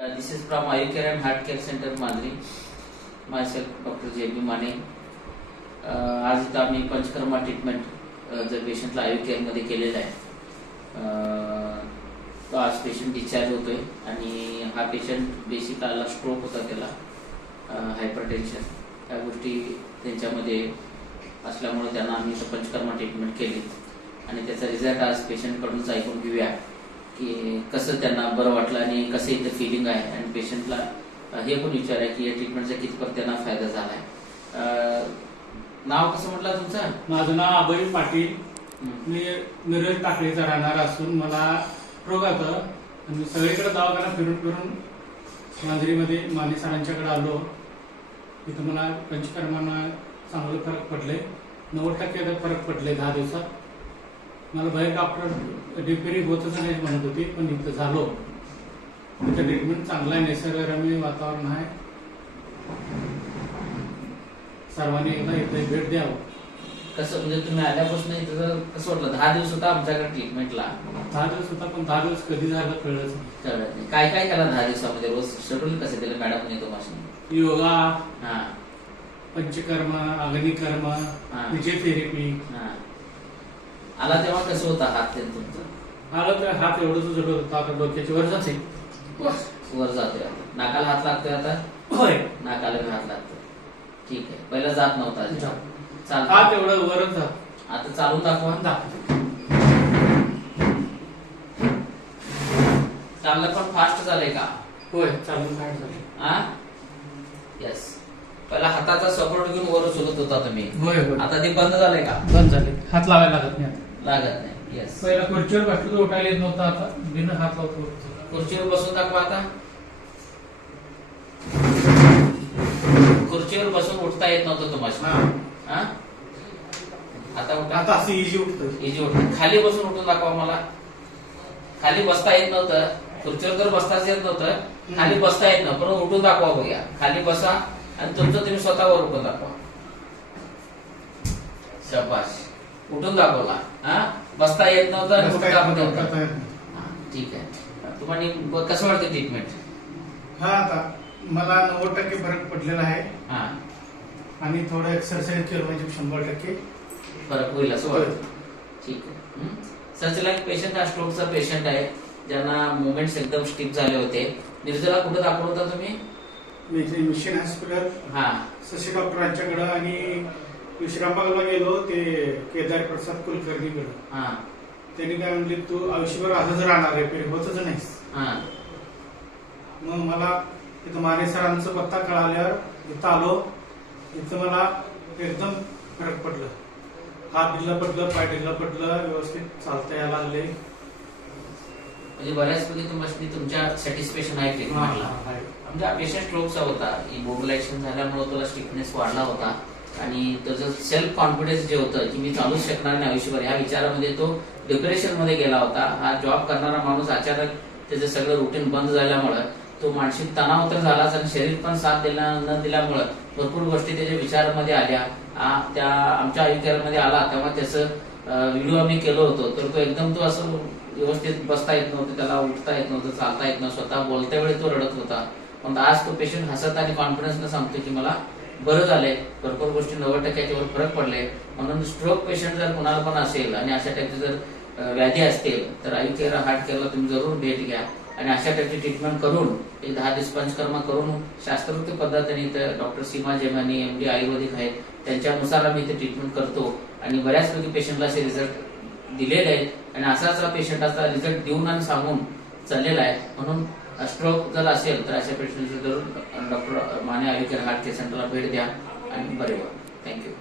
This is from Ayurcare and Heart Care Center, Madri. Myself, Dr. J.B. Mane. आज इथं आम्ही panchakarma treatment जर पेशंटला आयुकेअरमध्ये केलेला आहे. तो आज पेशंट डिस्चार्ज होतोय आणि हा पेशंट बेसिक आला स्ट्रोक होता, त्याला हायपरटेन्शन, त्या गोष्टी त्यांच्यामध्ये असल्यामुळे त्यांना आम्ही इथं पंचकर्मा ट्रीटमेंट केली आणि त्याचा रिझल्ट आज पेशंटकडूनच ऐकून घेऊया की कसं त्यांना बरं वाटलं आणि कसं इथं फिलिंग आहे. आणि पेशंटला हे पण विचार आहे की या ट्रीटमेंटचा कितपत त्यांना फायदा झाला आहे. नाव कसं म्हटलं तुमचं? माझं नाव अभय पाटील. मी मिरज टाकळीचा राहणार असून मला रोग होता आणि सगळीकडे दवाखाना फिरून फिरून मांजरीमध्ये माने सरांच्याकडे आलो. तिथं मला पंचकर्मानं चांगलं फरक पडले, 90% फरक पडले 10 दिवसात. मला बाहेर डॉक्टर रिपेअरिंग होतच नाही म्हणत होती, पण इथं झालो. इथं ट्रीटमेंट चांगलं आहे, निसर्गरम्य वातावरण आहे. सर्वांनी एकदा इथे भेट द्यावं. कसं म्हणजे तुम्ही आल्यापासून इथं कसं वाटलं? 10 दिवस होता आमच्याकडे ट्रीटमेंटला. 10 दिवस होता, पण 10 दिवस कधी झालं कळलंच नाही. काय काय केला 10 दिवसामध्ये? रोज शेड्यूल कसं दिलं मॅडम येतो माशी? योगा, हा, पंचकर्म, अग्निकर्म, फिजिओथेरपी. आला तेव्हा कसं होता हात ते तुमचं? आलं तर हात एवढंच जड होता, आता डोक्याची वर जाते. वर जातोय आता. नाकाला हात लागतोय आता? होय, नाकाला हात लागतोय. ठीक आहे, पहिला जात नव्हता. चाल, हात एवढं वरच जात. आता चालून दाखवा. चाललं पण फास्ट झालंय का? होय, चालून काय झालं. हा, येस. पहिला हाताचा सपोर्ट घेऊन वर उचलत होता तुम्ही. होय होय, आता ते बंद झालंय का? बंद झाले. हात लावायला लागत नाही आता. लागत नाही. येस. पहिला खुर्चीवर बसलो तर उठायला येत नव्हतं, आता बिन हात लावतो. खुर्चीवर बसून दाखवा आता. खुर्चीवर बसून उठता येत नव्हतं तुम्हाला. हा, आता उठा. आता असं इजी उठतं. इजी उठत. खाली बसून उठून दाखवा मला. खाली बसता येत नव्हतं, खुर्चीवर तर बसताच येत नव्हतं, खाली बसता येत नव्हतं, पण उठून दाखवा बघूया. खाली बसा आणि तुमचं तुम्ही स्वतःवर उठून दाखवा. शाबास, उठून दाखवला. हा, बसता येत नव्हतं, ठीक आहे. तुम्हाला कसं वाटतं ट्रीटमेंट? हा, आता मला 90% फरक पडलेला आहे. हा, आणि थोडं एक्सरसाइज केलं म्हणजे 100% फरक होईल असं वाटतं. ठीक आहे. सचला एक पेशंट हा स्ट्रोकचा पेशंट आहे, ज्यांना मुवमेंट्स एकदम स्टिफ झाले होते. निर्जला कुठे दाखवलं होता तुम्ही? मिशन हॉस्पिटल, हा, शशी डॉक्टरांच्याकडे आणि विश्रामबागला गेलो, ते केदार प्रसाद कुलकर्णीकडे. हा, त्यांनी काय म्हणले, तू आयुष्यभर आजच राहणार आहे, फिर होतच नाहीस. हा, मग मला तिथं माने सरांचा पत्ता कळाल्यावर इथं आलो. इथं मला एकदम फरक पडलं. हात ढिला पडलं, पाय ढिला पडलं, व्यवस्थित चालता यायला लागले. म्हणजे बऱ्याचपैकी तुम्हाला तुमच्या सॅटिस्फॅक्शन आहे ट्रीटमेंटला. म्हणजे हा पेशंट स्ट्रोकचा होता, इमोबिलायझेशन झाल्यामुळे तुला स्टिफनेस वाढला होता आणि त्याचं सेल्फ कॉन्फिडन्स जे होतं की मी चालूच शकणार नाही आयुष्यभर, ह्या विचारामध्ये तो डिप्रेशन मध्ये गेला होता. हा जॉब करणारा माणूस अचानक त्याचं सगळं रुटीन बंद झाल्यामुळं तो मानसिक तणाव तर झालाच आणि शरीर पण साथ न दिल्यामुळं भरपूर गोष्टी त्याच्या विचारामध्ये आल्या. त्या आमच्या आयुक्यामध्ये आला तेव्हा त्याचं व्हिडिओ आम्ही केलो होतो, तर तो एकदम तो असं व्यवस्थित बसता येत नव्हतं, त्याला उठता येत नव्हतं, चालता येत नव्हतं, स्वतः बोलत्या वेळी तो रडत होता. पण आज तो पेशंट हसत आणि कॉन्फिडन्सनं सांगतो की मला बरं झालंय, भरपूर गोष्टी 90% वर फरक पडले. म्हणून स्ट्रोक पेशंट जर कुणाला पण असेल आणि अशा टाईपची जर व्याधी असतील तर आयुकेअर हार्ट केअरला तुम्ही जरूर भेट घ्या आणि अशा टाईपची ट्रीटमेंट करून एक 10 दिवस पंचकर्मा करून शास्त्रोक्त पद्धतीने इथं डॉक्टर सीमा जेमानी MD आयुर्वेदिक आहेत, त्यांच्यानुसार आम्ही इथे ट्रीटमेंट करतो आणि बऱ्याचपैकी पेशंटला असे रिझल्ट दिलेले आहेत आणि असाच पेशंटाचा रिझल्ट देऊन आणि सांगून चाललेला आहे. म्हणून स्ट्रोक जर असेल तर अशा पेशंटची जरूर डॉक्टर माने आयुकेअर हार्ट केअर सेंटरला भेट द्या आणि बरे व्हा. थँक्यू.